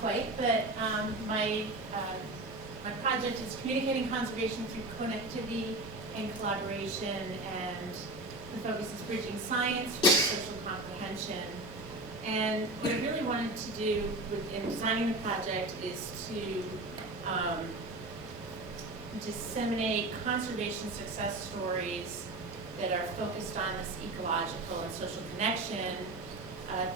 quite, but my project is communicating conservation through connectivity and collaboration, and the focus is bridging science with social comprehension. And what I really wanted to do in designing the project is to disseminate conservation success stories that are focused on this ecological and social connection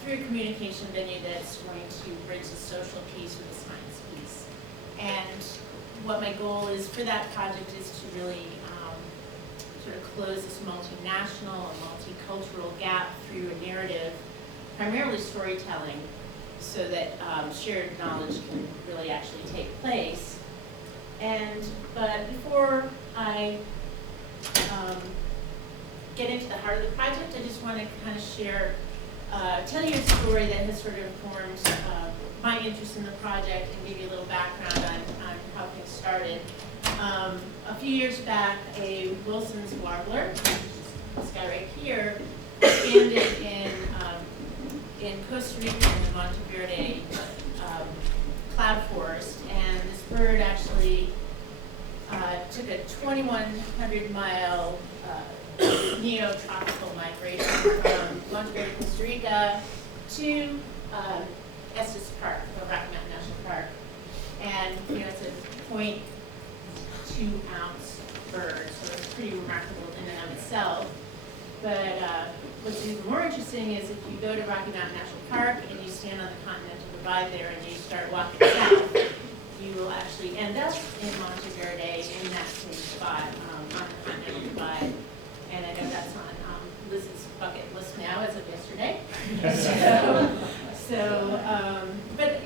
through a communication venue that's going to bridge the social piece with the science piece. And what my goal is for that project is to really sort of close this multinational and multicultural gap through a narrative, primarily storytelling, so that shared knowledge can really actually take place. But before I get into the heart of the project, I just want to kind of share, tell you a story that has sort of informed my interest in the project and give you a little background on how things started. A few years back, a Wilson's warbler, this guy right here, expanded in Costa Rica in the Monteverde cloud forest, and this bird actually took a 2,100-mile neotropical migration from Monteverde, Costa Rica to Estes Park, the Rocky Mountain National Park. And it's a 0.2 ounce bird, so it's pretty remarkable in and of itself. But what's even more interesting is if you go to Rocky Mountain National Park and you stand on the Continental Divide there and you start walking south, you will actually end up in Monteverde in that same spot on the Continental Divide. And I know that's on Liz's bucket list now as of yesterday. But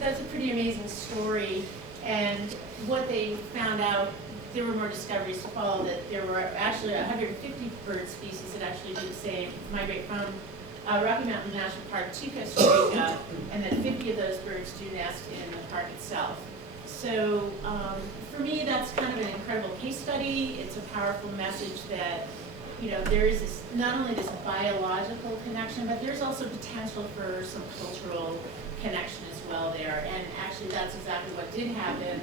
that's a pretty amazing story. And what they found out, there were more discoveries to follow, that there were actually 150 bird species that actually do the same, migrate from Rocky Mountain National Park to Costa Rica, and that 50 of those birds do nest in the park itself. So for me, that's kind of an incredible case study. It's a powerful message that there is this, not only this biological connection, but there's also potential for some cultural connection as well there. And actually, that's exactly what did happen.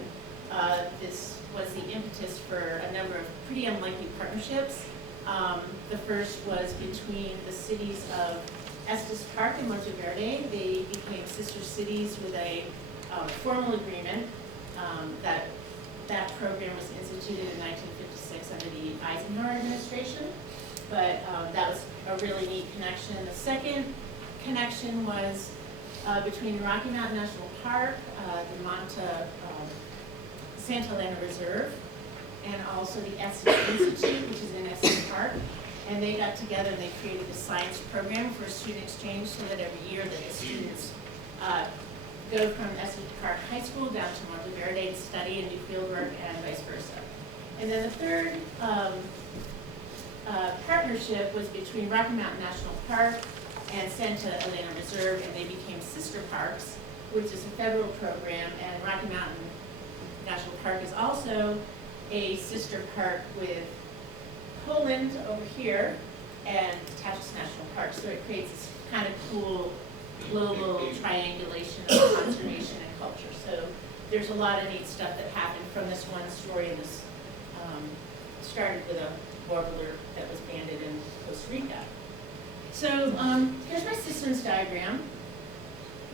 This was the impetus for a number of pretty unlikely partnerships. The first was between the cities of Estes Park and Monteverde. They became sister cities with a formal agreement. That program was instituted in 1956 under the Eisenhower administration. But that was a really neat connection. The second connection was between Rocky Mountain National Park, the Santa Elena Reserve, and also the Estes Institute, which is in Estes Park. And they got together and they created a science program for student exchange so that every year that the students go from Estes Park High School down to Monteverde to study and do field work and vice versa. And then the third partnership was between Rocky Mountain National Park and Santa Elena Reserve, and they became sister parks, which is a federal program, and Rocky Mountain National Park is also a sister park with Poland over here and Tatchis National Park, so it creates this kind of cool global triangulation of conservation and culture. So there's a lot of neat stuff that happened from this one story, and this started with a warbler that was banded in Costa Rica. So here's my systems diagram.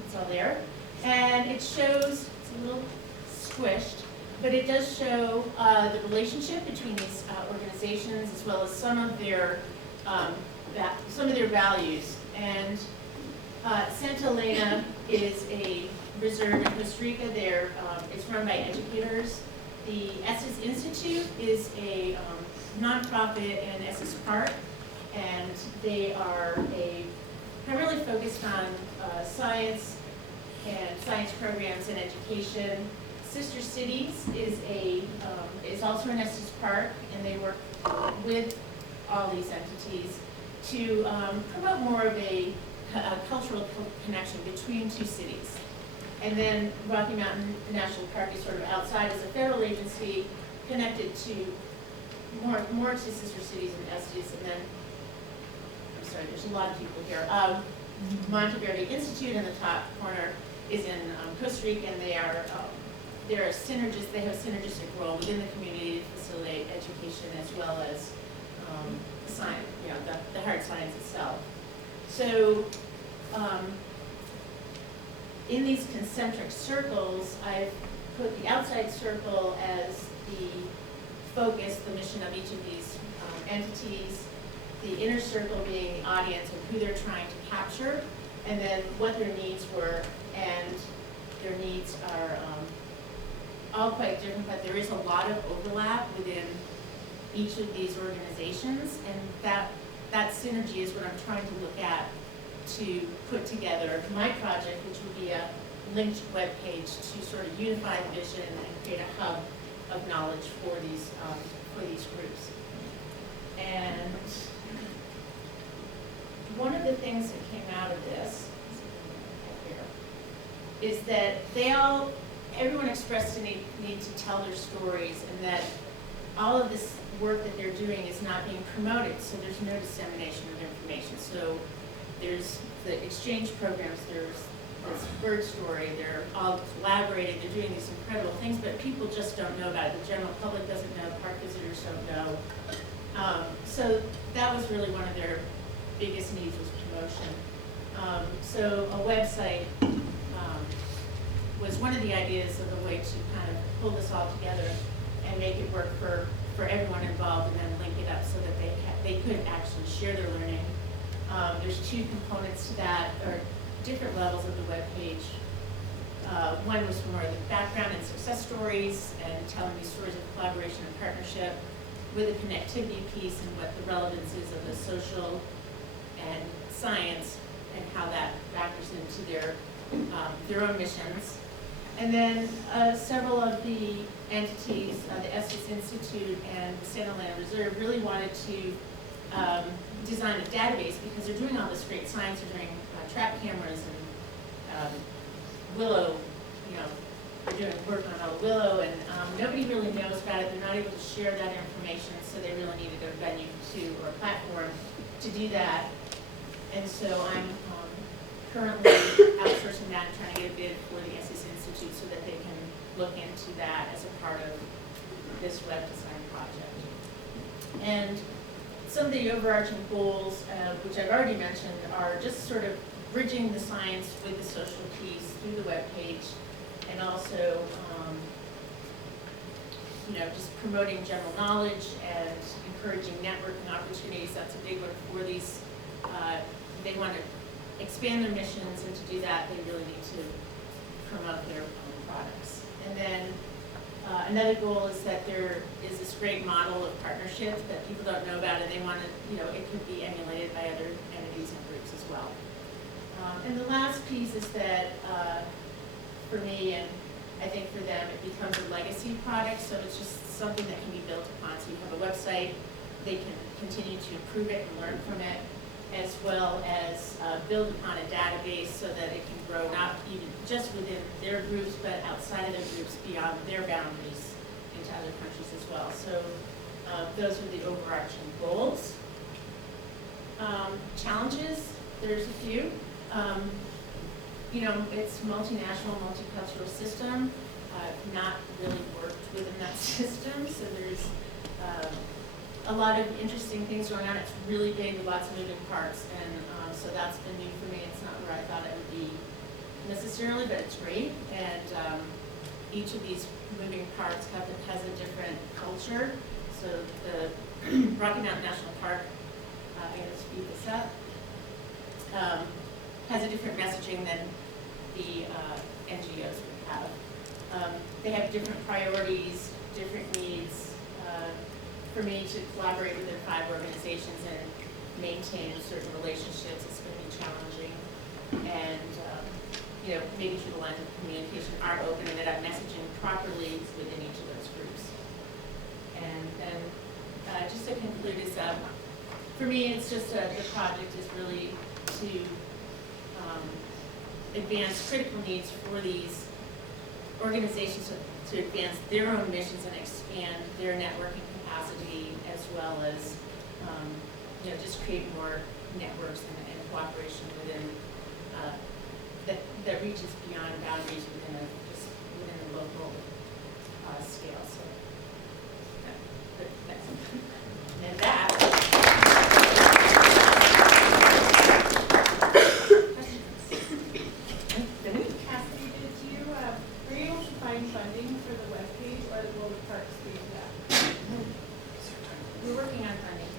It's all there. And it shows, it's a little squished, but it does show the relationship between these organizations as well as some of their values. And Santa Elena is a reserve in Costa Rica. It's run by educators. The Estes Institute is a nonprofit in Estes Park, and they are primarily focused on science and science programs and education. Sister Cities is also in Estes Park, and they work with all these entities to promote more of a cultural connection between two cities. And then Rocky Mountain National Park is sort of outside as a federal agency, connected to more to sister cities and Estes. And then, I'm sorry, there's a lot of people here. Monteverde Institute in the top corner is in Costa Rica, and they are they're a synergist. They have a synergistic role within the community to facilitate education as well as science, the hard science itself. So in these concentric circles, I've put the outside circle as the focus, the mission of each of these entities, the inner circle being the audience and who they're trying to capture, and then what their needs were, and their needs are all quite different, but there is a lot of overlap within each of these organizations, and that synergy is what I'm trying to look at to put together my project, which would be a linked web page to sort of unify the vision and create a hub of knowledge for these groups. And one of the things that came out of this is that everyone expressed a need to tell their stories, and that all of this work that they're doing is not being promoted, so there's no dissemination of information. So there's the exchange programs, there's this bird story, they're all collaborating, they're doing these incredible things, but people just don't know about it. The general public doesn't know, park visitors don't know. So that was really one of their biggest needs, was promotion. So a website was one of the ideas of a way to kind of pull this all together and make it work for everyone involved, and then link it up so that they could actually share their learning. There's two components to that, or different levels of the web page. One was more the background and success stories, and telling these stories of collaboration and partnership, with a connectivity piece and what the relevance is of the social and science, and how that factors into their own missions. And then several of the entities, the Estes Institute and the Santa Ana Reserve, really wanted to design a database, because they're doing all this great science. They're doing trap cameras and willow, they're doing work on a willow, and nobody really knows about it. They're not able to share that information, so they really needed a venue or a platform to do that. And so I'm currently outsourcing that and trying to get a bid for the Estes Institute so that they can look into that as a part of this web design project. And some of the overarching goals, which I've already mentioned, are just sort of bridging the science with the social piece through the web page, and also just promoting general knowledge and encouraging networking opportunities. That's a big one for these. They want to expand their missions, and to do that, they really need to promote their own products. And then another goal is that there is this great model of partnership that people don't know about, and they want to, it could be emulated by other entities and groups as well. And the last piece is that for me, and I think for them, it becomes a legacy product, so it's just something that can be built upon. So you have a website, they can continue to improve it and learn from it, as well as build upon a database so that it can grow not even just within their groups, but outside of their groups, beyond their boundaries, into other countries as well. So those are the overarching goals. Challenges, there's a few. It's multinational, multicultural system. I've not really worked within that system, so there's a lot of interesting things going on. It's really big with lots of moving parts, and so that's been new for me. It's not where I thought it would be necessarily, but it's great. And each of these moving parts has a different culture. So the Rocky Mountain National Park, I'm going to speed this up, has a different messaging than the NGOs would have. They have different priorities, different needs. For me to collaborate with their 5 organizations and maintain certain relationships, it's going to be challenging. And making sure the lines of communication are open and that I'm messaging properly within each of those groups. And then just to conclude is, for me, it's just the project is really to advance critical needs for these organizations to advance their own missions and expand their networking capacity, as well as just create more networks and cooperation within that reaches beyond boundaries within a local scale. So that's and that. Cassidy, were you able to find funding for the webpage, or will the parks do that? We're working on funding.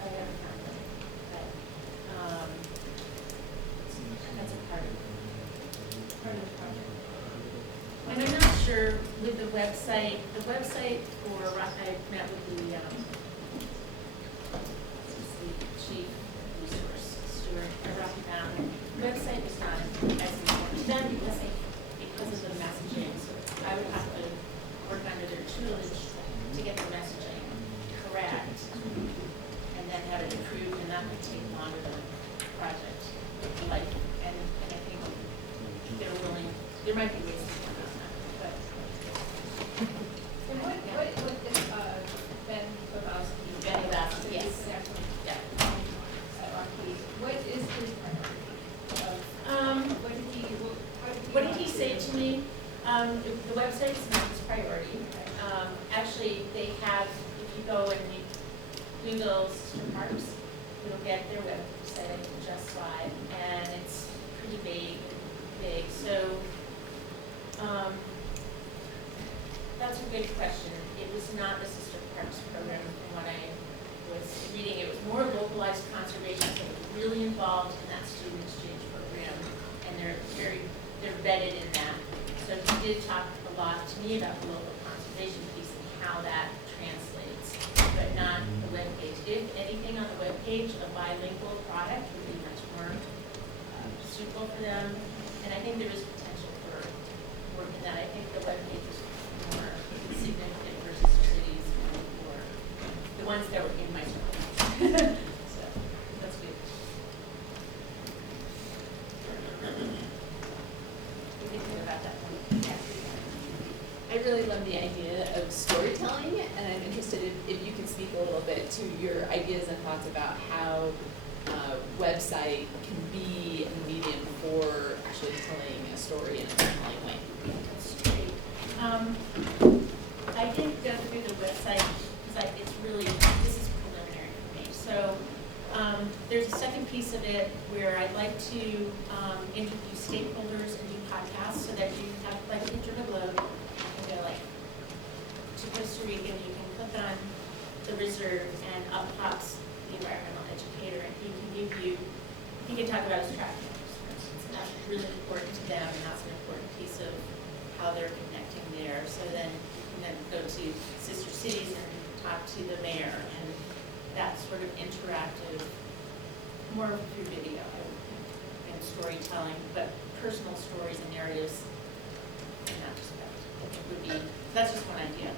I haven't found it, but that's a part of the project. And I'm not sure with the website for I met with the chief resource steward at Rocky Mountain. The website was not as important to them because of the messaging. So I would have to work under their tutelage to get the messaging correct, and then have it approved, and that would take longer than a project like. And I think they're willing. There might be ways to work on that, but. And what is Ben Lebowski? Ben Lebowski, yes. Exactly. Yeah. At Rocky. What is his priority? What did he say to me? The website is not his priority. Actually, they have, if you go and you Google Sister Parks, you'll get their website just live, and it's pretty big. So, that's a good question. It was not the Sister Parks program from what I was reading. It was more localized conservation, so it was really involved in that student exchange program, and they're vetted in that. So he did talk a lot to me about the local conservation piece and how that translates, but not the webpage. If anything on the webpage, a bilingual product would be much more suitable for them, and I think there is potential for work in that. I think the webpage is more significant for sister cities and for the ones that were in my circle. So that's good. What do you think about that one? I really love the idea of storytelling, and I'm interested if you can speak a little bit to your ideas and thoughts about how website can be a medium for actually telling a story in a compelling way. That's great. I didn't go through the website because it's really, this is preliminary for me. So there's a second piece of it where I'd like to interview stakeholders and do podcasts so that you have like an intro to Globe. You go like to Costa Rica, and you can click on the reserve, and up pops the environmental educator, and he can talk about his traffic numbers, for instance, and that's really important to them, and that's an important piece of how they're connecting there. So then you can then go to sister cities and talk to the mayor, and that sort of interactive, more through video and storytelling, but personal stories and narratives in that respect. It would be, that's just one idea.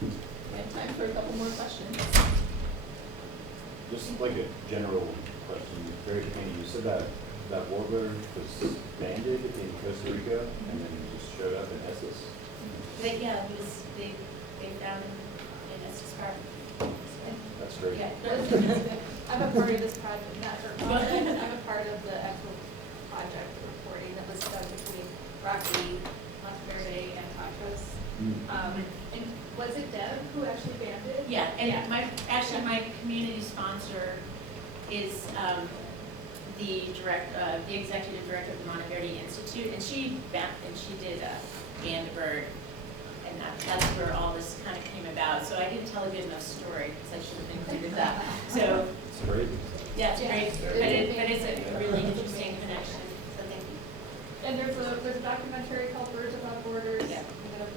We have time for a couple more questions. Just like a general question, very Candy, you said that warbler was banded in Costa Rica and then just showed up in Estes? They found him in Estes Park. That's great. Yeah. I'm a part of this project, not for project, I'm a part of the actual project reporting that was done between Rocky, Monteverde, and Patras. And was it Deb who actually banned it? Yeah, and my community sponsor is the executive director of the Monteverde Institute, and she did ban the bird, and that's where all this kind of came about. So I didn't tell a good enough story because I should have included that. So It's great. yeah, it's great, but it's a really interesting connection. So thank you. And there's a documentary called Birds Without Borders. Yeah. I'm gonna